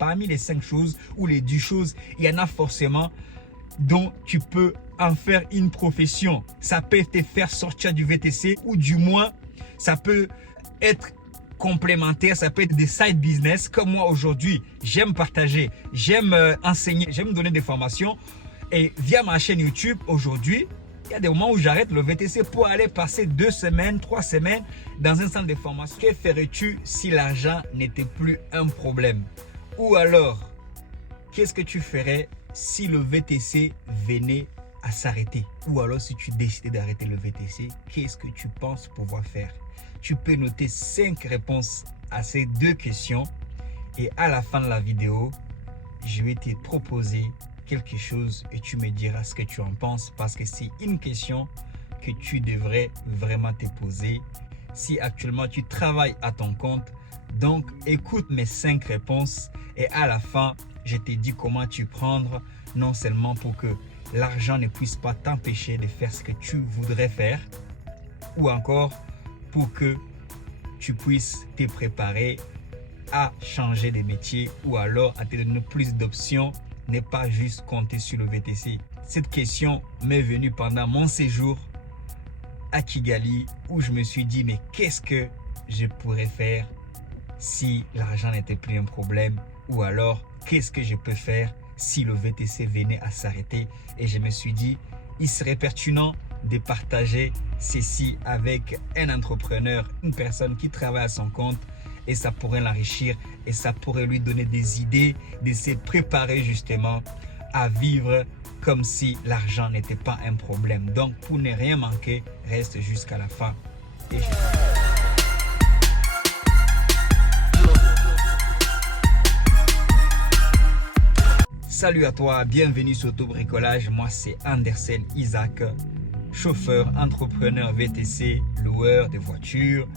Parmi les 5 choses ou les 10 choses, il y en a forcément dont tu peux en faire une profession. Ça peut te faire sortir du VTC ou du moins, ça peut être complémentaire, ça peut être des side business. Comme moi aujourd'hui, j'aime partager, j'aime enseigner, j'aime donner des formations. Et via ma chaîne YouTube, aujourd'hui, il y a des moments où j'arrête le VTC pour aller passer 2 semaines, 3 semaines dans un centre de formation. Que ferais-tu si l'argent n'était plus un problème? Ou alors, qu'est-ce que tu ferais si le VTC venait à s'arrêter? Ou alors si tu décidais d'arrêter le VTC, qu'est-ce que tu penses pouvoir faire? Tu peux noter 5 réponses à ces 2 questions et à la fin de la vidéo, je vais te proposer quelque chose et tu me diras ce que tu en penses parce que c'est une question que tu devrais vraiment te poser si actuellement tu travailles à ton compte. Donc écoute mes 5 réponses et à la fin je te dis comment tu prendre, non seulement pour que l'argent ne puisse pas t'empêcher de faire ce que tu voudrais faire ou encore pour que tu puisses te préparer à changer de métier ou alors à te donner plus d'options, n'est pas juste compter sur le VTC. Cette question m'est venue pendant mon séjour à Kigali où je me suis dit mais qu'est-ce que je pourrais faire si l'argent n'était plus un problème ou alors qu'est-ce que je peux faire si le VTC venait à s'arrêter. Et je me suis dit il serait pertinent de partager ceci avec un entrepreneur, une personne qui travaille à son compte et ça pourrait l'enrichir et ça pourrait lui donner des idées de se préparer justement à vivre comme si l'argent n'était pas un problème. Donc pour ne rien manquer, reste jusqu'à la fin. Salut à toi, bienvenue sur Auto-Bricolage. Moi c'est Andersen Isaac, chauffeur, entrepreneur VTC, loueur de voitures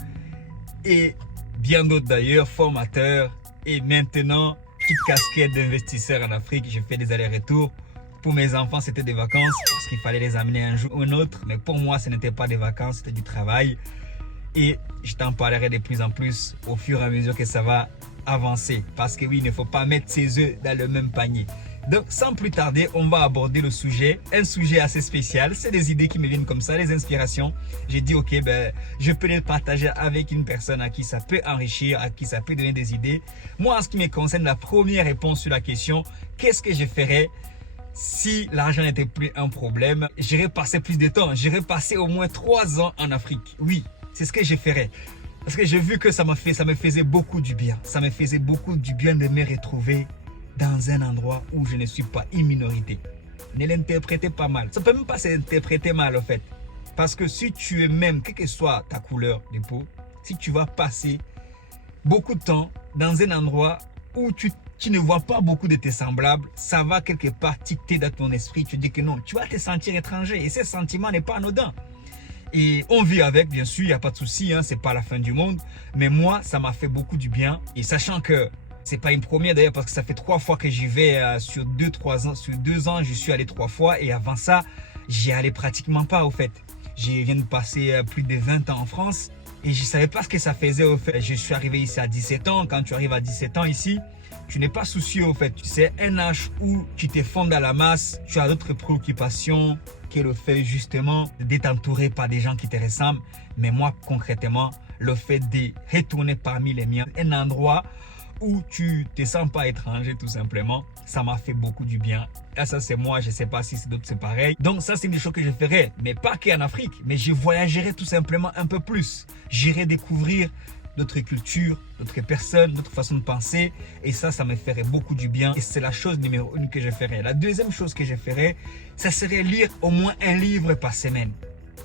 et bien d'autres d'ailleurs, formateur et maintenant petite casquette d'investisseur en Afrique. Je fais des allers-retours. Pour mes enfants, c'était des vacances parce qu'il fallait les amener un jour ou un autre. Mais pour moi, ce n'était pas des vacances, c'était du travail. Et je t'en parlerai de plus en plus au fur et à mesure que ça va avancer. Parce que oui, il ne faut pas mettre ses œufs dans le même panier. Donc sans plus tarder, on va aborder le sujet, un sujet assez spécial. C'est des idées qui me viennent comme ça, des inspirations. J'ai dit ok, je peux les partager avec une personne à qui ça peut enrichir, à qui ça peut donner des idées. Moi, en ce qui me concerne, la première réponse sur la question, qu'est-ce que je ferais si l'argent n'était plus un problème? J'irais passer plus de temps, j'irais passer au moins 3 ans en Afrique. Oui, c'est ce que je ferais. Parce que j'ai vu que ça me faisait beaucoup du bien. Ça me faisait beaucoup du bien de me retrouver dans un endroit où je ne suis pas une minorité. Ne l'interprétez pas mal. Ça ne peut même pas s'interpréter mal en fait. Parce que si tu es même, quelle que soit ta couleur de peau, si tu vas passer beaucoup de temps dans un endroit où tu ne vois pas beaucoup de tes semblables, ça va quelque part ticter dans ton esprit. Tu dis que non, tu vas te sentir étranger et ce sentiment n'est pas anodin. Et on vit avec, bien sûr, il n'y a pas de souci, hein, c'est pas la fin du monde. Mais moi, ça m'a fait beaucoup du bien. Et sachant que c'est pas une première d'ailleurs parce que ça fait 3 fois que j'y vais sur 2-3 ans. Sur 2 ans, je suis allé 3 fois et avant ça, j'y allais pratiquement pas au fait. Je viens de passer plus de 20 ans en France et je savais pas ce que ça faisait au fait. Je suis arrivé ici à 17 ans. Quand tu arrives à 17 ans ici, tu n'es pas soucieux au fait. C'est un âge où tu te fonds dans la masse, tu as d'autres préoccupations que le fait justement d'être entouré par des gens qui te ressemblent. Mais moi concrètement, le fait de retourner parmi les miens, un endroit où tu te sens pas étranger tout simplement, ça m'a fait beaucoup du bien. Et ça c'est moi, je sais pas si c'est d'autres c'est pareil. Donc ça c'est une des choses que je ferais, mais pas qu'en Afrique, mais je voyagerai tout simplement un peu plus. J'irai découvrir d'autres cultures, d'autres personnes, d'autres façons de penser et ça me ferait beaucoup du bien et c'est la chose numéro 1 que je ferais. La deuxième chose que je ferais, ça serait lire au moins un livre par semaine.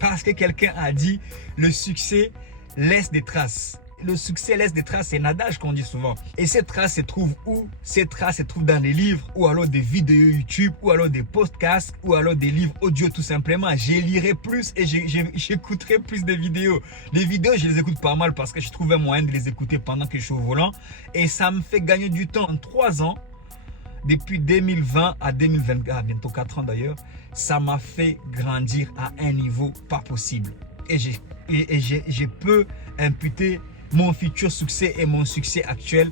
Parce que quelqu'un a dit, le succès laisse des traces. Le succès laisse des traces, c'est un adage qu'on dit souvent. Et ces traces se trouvent où? Ces traces se trouvent dans les livres ou alors des vidéos YouTube ou alors des podcasts ou alors des livres audio tout simplement. Je lirai plus et j'écouterai plus de vidéos. Les vidéos, je les écoute pas mal parce que je trouve un moyen de les écouter pendant que je suis au volant. Et ça me fait gagner du temps. En 3 ans, depuis 2020 à 2024, bientôt 4 ans d'ailleurs, ça m'a fait grandir à un niveau pas possible. Et je peux imputer mon futur succès et mon succès actuel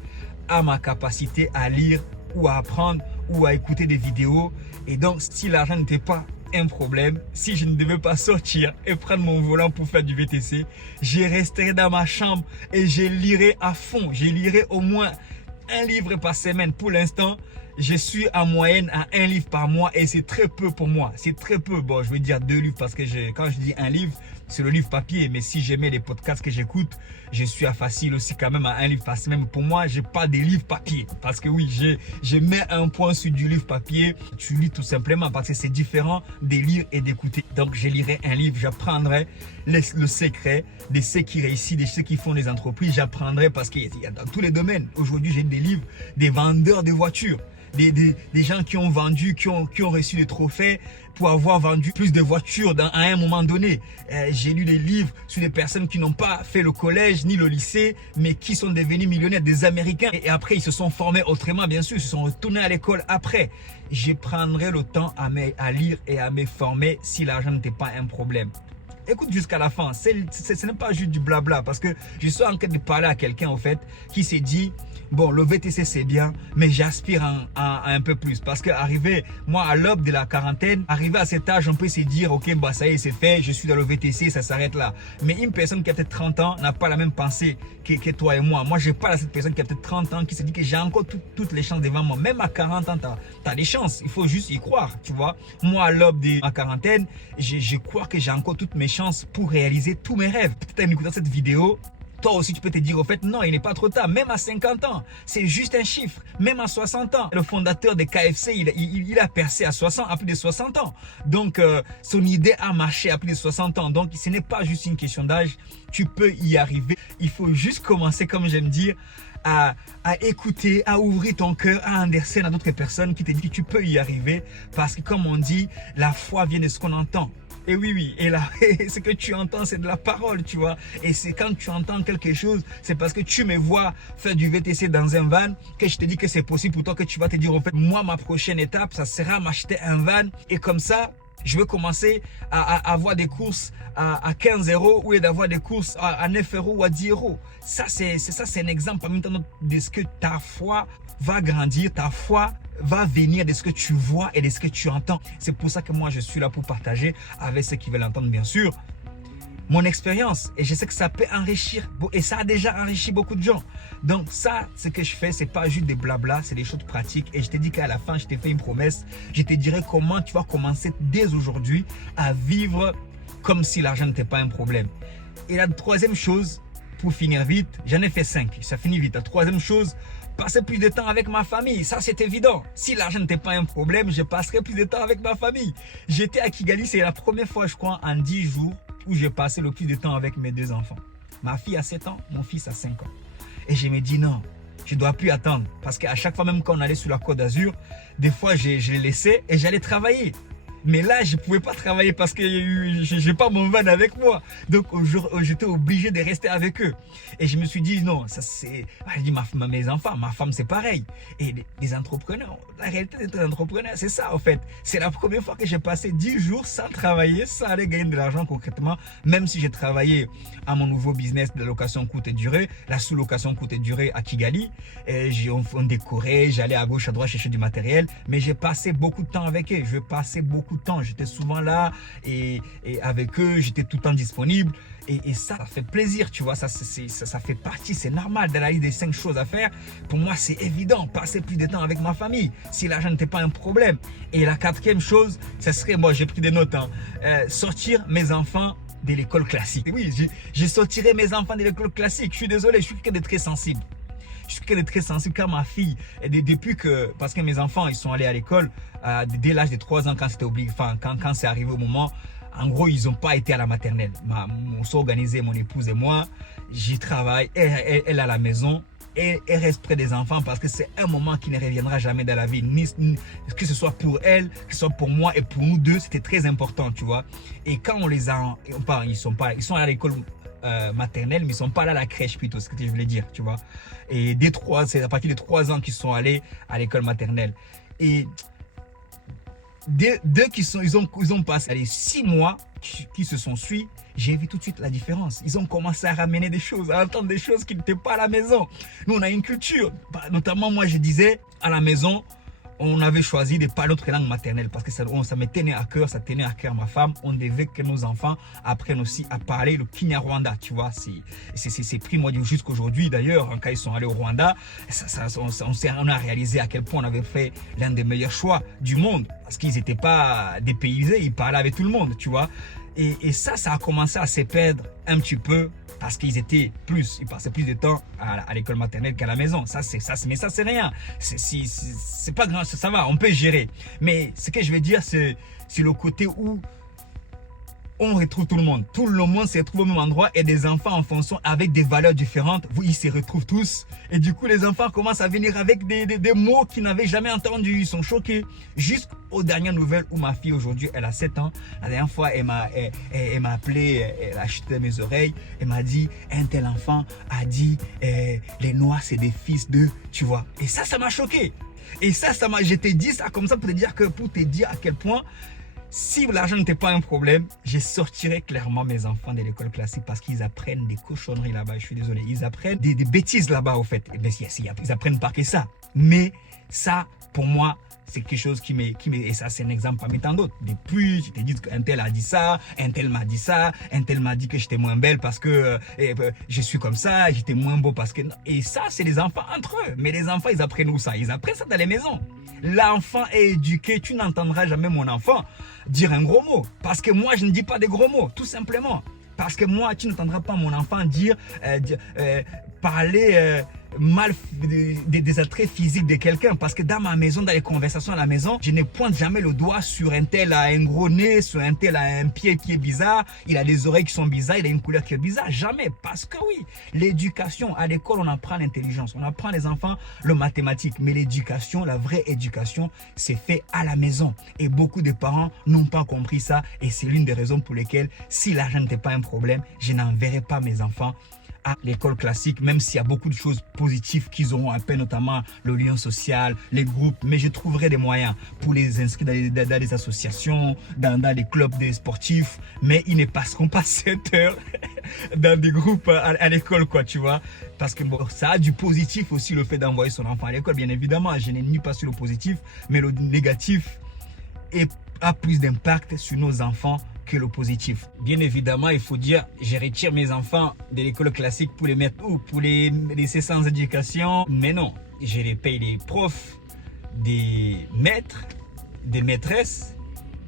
à ma capacité à lire ou à apprendre ou à écouter des vidéos. Et donc, si l'argent n'était pas un problème, si je ne devais pas sortir et prendre mon volant pour faire du VTC, je resterais dans ma chambre et je lirais à fond. Je lirais au moins un livre par semaine. Pour l'instant, je suis en moyenne à un livre par mois et c'est très peu pour moi. C'est très peu. Bon, je veux dire 2 livres parce que quand je dis un livre, c'est le livre papier. Mais si j'aimais les podcasts que j'écoute, je suis à facile aussi quand même à un livre par semaine. Pour moi, j'ai pas des livres papier. Parce que oui, je mets un point sur du livre papier. Tu lis tout simplement parce que c'est différent de lire et d'écouter. Donc, je lirai un livre, j'apprendrai le secret de ceux qui réussissent, de ceux qui font des entreprises. J'apprendrai parce qu'il y a dans tous les domaines. Aujourd'hui, j'ai des livres des vendeurs de voitures. Des gens qui ont vendu, qui ont reçu des trophées pour avoir vendu plus de voitures à un moment donné. J'ai lu des livres sur des personnes qui n'ont pas fait le collège ni le lycée, mais qui sont devenus millionnaires, des Américains. Et après, ils se sont formés autrement, bien sûr. Ils se sont retournés à l'école après. Je prendrai le temps à lire et à me former si l'argent n'était pas un problème. Écoute jusqu'à la fin, ce n'est pas juste du blabla parce que je suis en train de parler à quelqu'un au fait qui s'est dit bon, le VTC c'est bien, mais j'aspire à un peu plus parce que moi à l'aube de la quarantaine, arrivé à cet âge, on peut se dire ok, bah ça y est, c'est fait, je suis dans le VTC, ça s'arrête là. Mais une personne qui a peut-être 30 ans n'a pas la même pensée que toi et moi. Moi, je parle à cette personne qui a peut-être 30 ans qui se dit que j'ai encore toutes les chances devant moi. Même à 40 ans, tu as des chances. Il faut juste y croire, tu vois. Moi, à l'aube de ma quarantaine, je crois que j'ai encore toutes mes chances pour réaliser tous mes rêves. Peut-être en écoutant cette vidéo, toi aussi tu peux te dire au fait non, il n'est pas trop tard. Même à 50 ans, c'est juste un chiffre. Même à 60 ans, le fondateur de KFC, il a percé à plus de 60 ans. Donc son idée a marché à plus de 60 ans. Donc ce n'est pas juste une question d'âge, tu peux y arriver. Il faut juste commencer, comme j'aime dire, à écouter, à ouvrir ton cœur à Andersen, à d'autres personnes qui te disent que tu peux y arriver. Parce que comme on dit, la foi vient de ce qu'on entend. Et oui, et là, ce que tu entends, c'est de la parole, tu vois. Et c'est quand tu entends quelque chose, c'est parce que tu me vois faire du VTC dans un van, que je te dis que c'est possible pour toi, que tu vas te dire, en fait, moi, ma prochaine étape, ça sera m'acheter un van. Et comme ça, je vais commencer à avoir des courses à 15 € ou d'avoir des courses à 9 € ou à 10 €. C'est un exemple parmi tant d'autres de ce que ta foi va grandir, ta foi va venir de ce que tu vois et de ce que tu entends. C'est pour ça que moi, je suis là pour partager avec ceux qui veulent entendre, bien sûr, mon expérience. Et je sais que ça peut enrichir, et ça a déjà enrichi beaucoup de gens. Donc ça, ce que je fais, c'est pas juste des blabla, c'est des choses pratiques. Et je te dis qu'à la fin, je t'ai fait une promesse. Je te dirai comment tu vas commencer dès aujourd'hui à vivre comme si l'argent n'était pas un problème. Et la troisième chose, pour finir vite, j'en ai fait 5, ça finit vite. La troisième chose, passer plus de temps avec ma famille, ça c'est évident. Si l'argent n'était pas un problème, je passerais plus de temps avec ma famille. J'étais à Kigali, c'est la première fois, je crois, en 10 jours où j'ai passé le plus de temps avec mes 2 enfants. Ma fille a 7 ans, mon fils a 5 ans. Et je me dis non, je ne dois plus attendre. Parce qu'à chaque fois, même quand on allait sur la Côte d'Azur, des fois je les laissais et j'allais travailler. Mais là, je ne pouvais pas travailler parce que je n'ai pas mon van avec moi. Donc, j'étais obligé de rester avec eux. Et je me suis dit, non, ça c'est... Je dis, mes enfants, ma femme, c'est pareil. Et les entrepreneurs, la réalité d'être entrepreneur, c'est ça, en fait. C'est la première fois que j'ai passé 10 jours sans travailler, sans aller gagner de l'argent concrètement. Même si j'ai travaillé à mon nouveau business de location courte et durée, la sous-location courte et durée à Kigali. On décorait, j'allais à gauche, à droite chercher du matériel. Mais j'ai passé beaucoup de temps avec eux. Je passais beaucoup de temps. J'étais souvent là et avec eux, j'étais tout le temps disponible. Et ça fait plaisir, tu vois, ça fait partie, c'est normal de la liste des 5 choses à faire. Pour moi, c'est évident, passer plus de temps avec ma famille, si l'argent n'était pas un problème. Et la 4e chose, ça serait, moi j'ai pris des notes, sortir mes enfants de l'école classique. Oui, je sortirai mes enfants de l'école classique. Je suis désolé, je suis quelqu'un de très sensible. Je suis quelqu'un de très sensible car ma fille, parce que mes enfants, ils sont allés à l'école dès l'âge de 3 ans quand c'était obligé, enfin, quand c'est arrivé au moment. En gros, ils n'ont pas été à la maternelle. On s'est organisé, mon épouse et moi. J'y travaille, elle est à la maison. Et elle reste près des enfants parce que c'est un moment qui ne reviendra jamais dans la vie. Que ce soit pour elle, que ce soit pour moi et pour nous deux, c'était très important, tu vois. Et quand on les a... ils sont à l'école maternelle, mais ils ne sont pas là à la crèche plutôt, c'est ce que je voulais dire, tu vois. Et c'est à partir de 3 ans qu'ils sont allés à l'école maternelle. Et... ils ont passé 6 mois qui se sont suivis. j'ai vu tout de suite la différence. Ils ont commencé à ramener des choses, à entendre des choses qui n'étaient pas à la maison. Nous, on a une culture. Notamment, moi, je disais, à la maison, on avait choisi de parler notre langue maternelle parce que ça me tenait à cœur, ça tenait à cœur ma femme. On devait que nos enfants apprennent aussi à parler le Kinyarwanda, tu vois. C'est primordial jusqu'à aujourd'hui d'ailleurs. Quand ils sont allés au Rwanda, on a réalisé à quel point on avait fait l'un des meilleurs choix du monde parce qu'ils n'étaient pas dépaysés, ils parlaient avec tout le monde, tu vois. Et ça a commencé à se perdre un petit peu parce qu'ils passaient plus de temps à l'école maternelle qu'à la maison. Mais ça, c'est rien. C'est pas grand, ça va, on peut gérer. Mais ce que je veux dire, c'est le côté où on retrouve tout le monde. Tout le monde se retrouve au même endroit et des enfants en fonction avec des valeurs différentes. Ils se retrouvent tous. Et du coup, les enfants commencent à venir avec des mots qu'ils n'avaient jamais entendus. Ils sont choqués. Jusqu'aux dernières nouvelles où ma fille aujourd'hui, elle a 7 ans. La dernière fois, elle m'a appelé, elle a acheté mes oreilles. Elle m'a dit, un tel enfant a dit, les noirs, c'est des fils d'eux, tu vois. Et ça m'a choqué. Et je t'ai dit ça comme ça pour te dire à quel point si l'argent n'était pas un problème, je sortirais clairement mes enfants de l'école classique parce qu'ils apprennent des cochonneries là-bas. Je suis désolé, ils apprennent des bêtises là-bas au fait. Et bien, ils apprennent pas que ça. Mais ça, pour moi, c'est quelque chose qui et ça, c'est un exemple parmi tant d'autres. Depuis, je te dis qu'un tel a dit ça, un tel m'a dit ça, un tel m'a dit que j'étais moins belle parce que je suis comme ça, j'étais moins beau parce que... Et ça, c'est les enfants entre eux. Mais les enfants, ils apprennent où ça? Ils apprennent ça dans les maisons. L'enfant est éduqué, tu n'entendras jamais mon enfant dire un gros mot. Parce que moi, je ne dis pas des gros mots, tout simplement. Parce que moi, tu n'entendras pas mon enfant parler mal des attraits physiques de quelqu'un. Parce que dans ma maison, dans les conversations à la maison, je ne pointe jamais le doigt sur un tel a un gros nez, sur un tel a un pied qui est bizarre, il a des oreilles qui sont bizarres, il a une couleur qui est bizarre. Jamais. Parce que oui, l'éducation, à l'école, on apprend l'intelligence, on apprend les enfants le mathématique. Mais l'éducation, la vraie éducation, c'est fait à la maison. Et beaucoup de parents n'ont pas compris ça. Et c'est l'une des raisons pour lesquelles, si l'argent n'était pas un problème, je n'enverrais pas mes enfants à l'école classique, même s'il y a beaucoup de choses positives qu'ils auront à peine, notamment le lien social, les groupes, mais je trouverai des moyens pour les inscrire dans les associations, dans les clubs des sportifs, mais ils ne passeront pas 7 heures dans des groupes à l'école, quoi, tu vois, parce que bon, ça a du positif aussi, le fait d'envoyer son enfant à l'école, bien évidemment, je n'ai ni pas sur le positif, mais le négatif a plus d'impact sur nos enfants que le positif. Bien évidemment, il faut dire, je retire mes enfants de l'école classique pour les mettre où? Pour les laisser sans éducation? Mais non, je les paye des profs, des maîtres, des maîtresses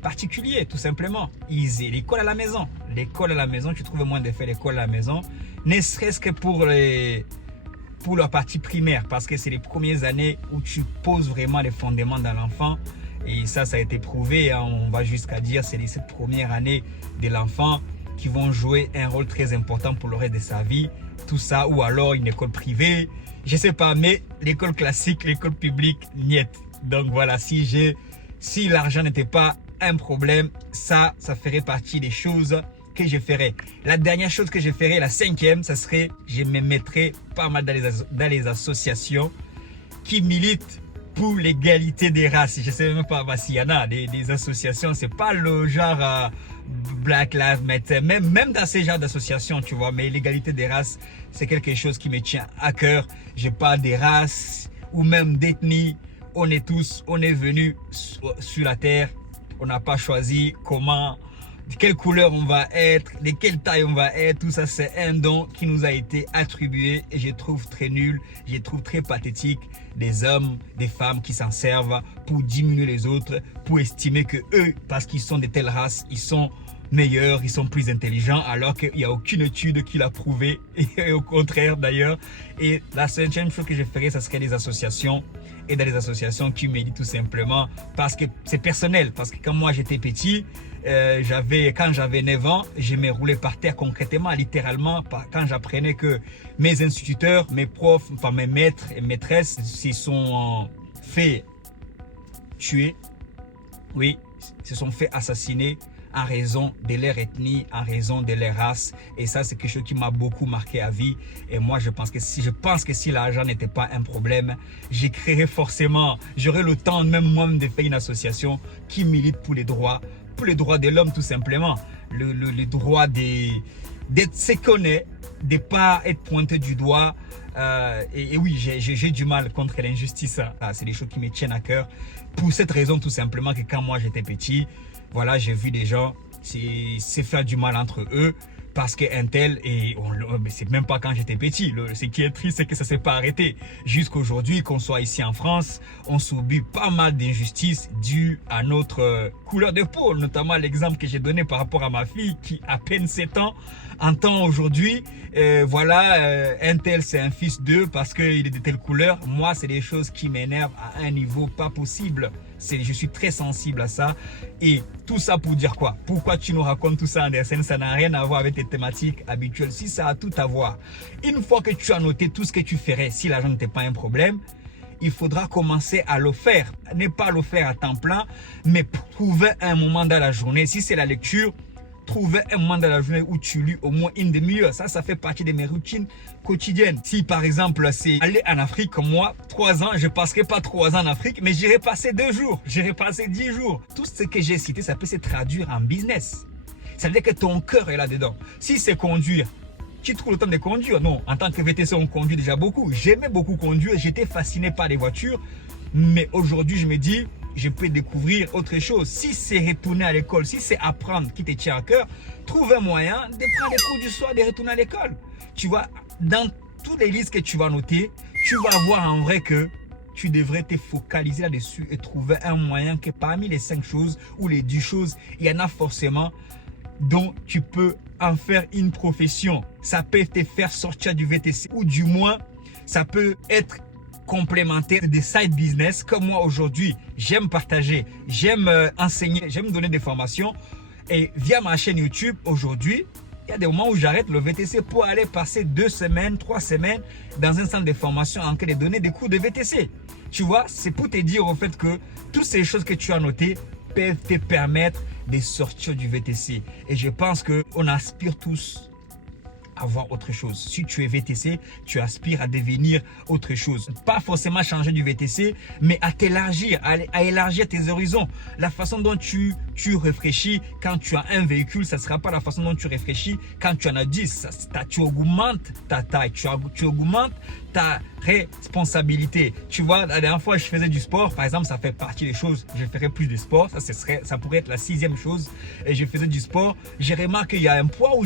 particuliers, tout simplement. Ils aient l'école à la maison. L'école à la maison, tu trouves moins de faire l'école à la maison, ne serait-ce que pour la partie primaire, parce que c'est les premières années où tu poses vraiment les fondements dans l'enfant. Et ça a été prouvé, hein, on va jusqu'à dire c'est les 7 premières années de l'enfant qui vont jouer un rôle très important pour le reste de sa vie. Tout ça, ou alors une école privée, je sais pas, mais l'école classique, l'école publique, niet. Donc voilà, si l'argent n'était pas un problème, ça ferait partie des choses que je ferais. La dernière chose que je ferais, la 5e, ça serait, je me mettrais pas mal dans les associations qui militent pour l'égalité des races. Je sais même pas s'il y en a des associations, c'est pas le genre Black Lives Matter, même dans ces genres d'associations, tu vois, mais l'égalité des races, c'est quelque chose qui me tient à cœur. Je parle des races ou même d'ethnie. On est venus sur la terre, on n'a pas choisi de quelle couleur on va être, de quelle taille on va être, tout ça c'est un don qui nous a été attribué et je trouve très nul, je trouve très pathétique des hommes, des femmes qui s'en servent pour diminuer les autres, pour estimer que eux, parce qu'ils sont de telle race, ils sont meilleurs, ils sont plus intelligents, alors qu'il n'y a aucune étude qui l'a prouvé, et au contraire d'ailleurs. Et la 5e chose que je ferais, ça serait des associations, et dans les associations qui m'aident tout simplement, parce que c'est personnel, parce que quand moi j'étais petit, quand j'avais 9 ans, je me roulais par terre concrètement, littéralement, quand j'apprenais que mes instituteurs, mes profs, enfin mes maîtres et maîtresses se sont fait tuer, oui, se sont fait assassiner en raison de leur ethnie, en raison de leur race. Et ça, c'est quelque chose qui m'a beaucoup marqué à vie. Et moi, je pense que si l'argent n'était pas un problème, j'aurais le temps, même moi, de faire une association qui milite pour les droits pour les droits de l'homme tout simplement. Le droit d'être ce qu'on est, de ne pas être pointé du doigt. Et oui, j'ai du mal contre l'injustice. C'est des choses qui me tiennent à cœur. Pour cette raison tout simplement que quand moi j'étais petit, voilà, j'ai vu des gens se faire du mal entre eux. Parce qu'un tel, mais c'est même pas quand j'étais petit, ce qui est triste, c'est que ça s'est pas arrêté. Jusqu'aujourd'hui, qu'on soit ici en France, on subit pas mal d'injustices dues à notre couleur de peau. Notamment l'exemple que j'ai donné par rapport à ma fille qui a à peine 7 ans entend aujourd'hui, voilà, un tel c'est un fils d'eux parce qu'il est de telle couleur. Moi, c'est des choses qui m'énervent à un niveau pas possible. Je suis très sensible à ça. Et tout ça pour dire quoi? Pourquoi tu nous racontes tout ça, Andersen? Ça n'a rien à voir avec tes thématiques habituelles. Si ça a tout à voir, une fois que tu as noté tout ce que tu ferais si l'argent n'était pas un problème, il faudra commencer à le faire. Ne pas le faire à temps plein, mais trouver un moment dans la journée. Si c'est la lecture, trouver un moment dans la journée où tu lis au moins une demi-heure. Ça fait partie de mes routines quotidiennes. Si par exemple c'est aller en Afrique, comme moi, 3 ans, je ne passerai pas 3 ans en Afrique, mais j'irai passer 2 jours, j'irai passer 10 jours. Tout ce que j'ai cité, ça peut se traduire en business. Ça veut dire que ton cœur est là-dedans. Si c'est conduire, tu trouves le temps de conduire. Non, en tant que VTC, on conduit déjà beaucoup. J'aimais beaucoup conduire, j'étais fasciné par les voitures. Mais aujourd'hui, je me dis, je peux découvrir autre chose. Si c'est retourner à l'école, si c'est apprendre qui te tient à cœur, trouve un moyen de prendre les cours du soir, de retourner à l'école. Tu vois, dans tous les listes que tu vas noter, tu vas voir en vrai que tu devrais te focaliser là-dessus et trouver un moyen que parmi les 5 choses ou les 10 choses, il y en a forcément dont tu peux en faire une profession. Ça peut te faire sortir du VTC ou du moins, ça peut être complémentaire des side business. Comme moi aujourd'hui, j'aime partager, j'aime enseigner, j'aime donner des formations. Et via ma chaîne YouTube, aujourd'hui, il y a des moments où j'arrête le VTC pour aller passer 2 semaines, 3 semaines dans un centre de formation en train de donner des cours de VTC. Tu vois, c'est pour te dire au fait que toutes ces choses que tu as notées peuvent te permettre de sortir du VTC. Et je pense qu'on aspire tous à voir autre chose. Si tu es VTC, tu aspires à devenir autre chose. Pas forcément changer du VTC, mais à t'élargir, à élargir tes horizons. La façon dont tu réfléchis quand tu as un véhicule, ça ne sera pas la façon dont tu réfléchis quand tu en as 10. Tu augmentes ta taille, tu augmentes ta responsabilité. Tu vois, la dernière fois, je faisais du sport. Par exemple, ça fait partie des choses. Je ferais plus de sport. Ça pourrait être la 6e chose. Et je faisais du sport. J'ai remarqué qu'il y a un poids où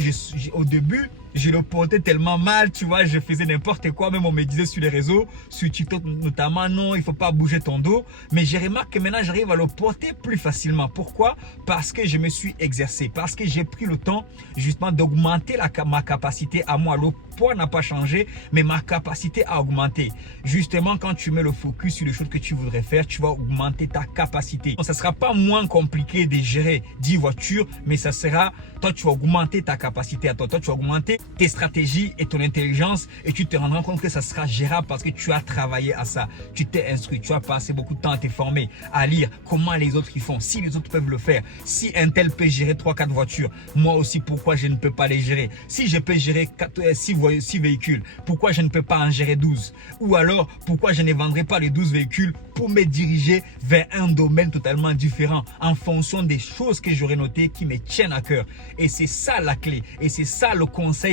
au début, je le portais tellement mal, tu vois, je faisais n'importe quoi. Même on me disait sur les réseaux, sur TikTok notamment, non, il ne faut pas bouger ton dos. Mais j'ai remarqué que maintenant, j'arrive à le porter plus facilement. Pourquoi? Parce que je me suis exercé, parce que j'ai pris le temps justement d'augmenter ma capacité à moi. Le poids n'a pas changé, mais ma capacité a augmenté. Justement, quand tu mets le focus sur les choses que tu voudrais faire, tu vas augmenter ta capacité. Donc, ça ne sera pas moins compliqué de gérer 10 voitures, mais ça sera, toi, tu vas augmenter ta capacité à toi. Toi, tu vas augmenter tes stratégies et ton intelligence et tu te rendras compte que ça sera gérable parce que tu as travaillé à ça. Tu t'es instruit, tu as passé beaucoup de temps à te former, à lire comment les autres y font. Si les autres peuvent le faire, si un tel peut gérer 3-4 voitures, moi aussi, pourquoi je ne peux pas les gérer? Si je peux gérer 6 véhicules, pourquoi je ne peux pas en gérer 12? Ou alors, pourquoi je ne vendrai pas les 12 véhicules pour me diriger vers un domaine totalement différent en fonction des choses que j'aurais notées qui me tiennent à cœur? Et c'est ça la clé. Et c'est ça le conseil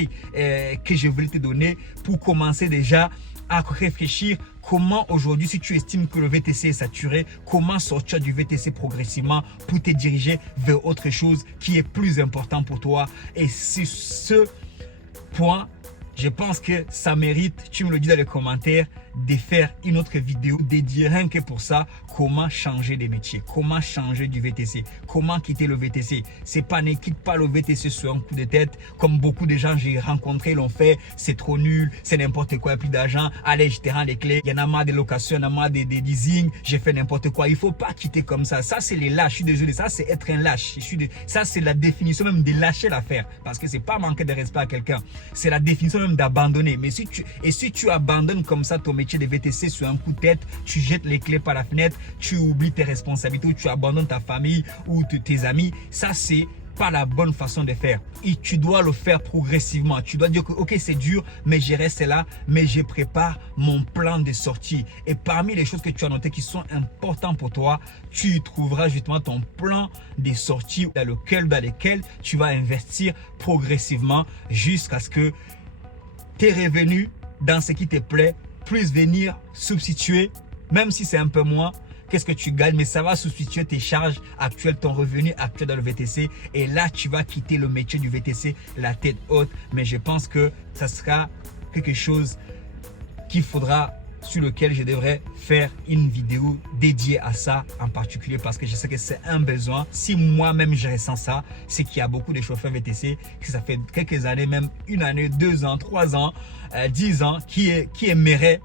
que je voulais te donner pour commencer déjà à réfléchir comment aujourd'hui, si tu estimes que le VTC est saturé, comment sortir du VTC progressivement pour te diriger vers autre chose qui est plus important pour toi. Et c'est ce point, je pense que ça mérite, tu me le dis dans les commentaires, de faire une autre vidéo dédiée rien que pour ça, comment changer de métier, comment changer du VTC, comment quitter le VTC. C'est pas, ne quitte pas le VTC sur un coup de tête, comme beaucoup de gens j'ai rencontrés l'ont fait, c'est trop nul, c'est n'importe quoi, il n'y a plus d'argent, allez je te rends les clés, il y en a marre des locations, il y en a marre des leasing, j'ai fait n'importe quoi. Il faut pas quitter comme ça, ça c'est les lâches, je suis désolé, ça c'est être un lâche, ça c'est la définition même de lâcher l'affaire, parce que c'est pas manquer de respect à quelqu'un, c'est la définition même d'abandonner. Mais si tu abandonnes comme ça ton métier de VTC sur un coup de tête, tu jettes les clés par la fenêtre, tu oublies tes responsabilités, ou tu abandonnes ta famille ou tes amis, ça c'est pas la bonne façon de faire. Et tu dois le faire progressivement. Tu dois dire que ok, c'est dur, mais je reste là, mais je prépare mon plan de sortie. Et parmi les choses que tu as notées qui sont importantes pour toi, tu y trouveras justement ton plan de sortie dans lequel tu vas investir progressivement jusqu'à ce que tes revenus dans ce qui te plaît puissent venir substituer, même si c'est un peu moins, qu'est-ce que tu gagnes, mais ça va substituer tes charges actuelles, ton revenu actuel dans le VTC. Et là, tu vas quitter le métier du VTC la tête haute. Mais je pense que ça sera quelque chose qu'il faudra, sur lequel je devrais faire une vidéo dédiée à ça en particulier, parce que je sais que c'est un besoin. Si moi-même je ressens ça, c'est qu'il y a beaucoup de chauffeurs VTC que ça fait quelques années, même 1 année, 2 ans, 3 ans, 10 ans, qui aimeraient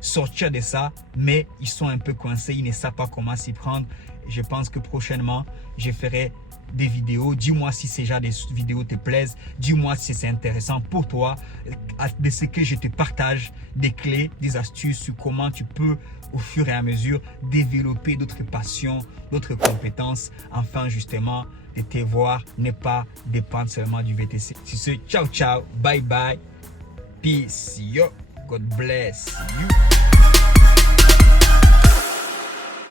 sortir de ça, mais ils sont un peu coincés, ils ne savent pas comment s'y prendre. Je pense que prochainement, je ferai des vidéos. Dis-moi si ces genres de vidéos te plaisent. Dis-moi si c'est intéressant pour toi, de ce que je te partage des clés, des astuces sur comment tu peux au fur et à mesure développer d'autres passions, d'autres compétences, afin justement de te voir ne pas dépendre seulement du VTC. Sur ce, ciao ciao, bye bye, peace, yo, God bless you.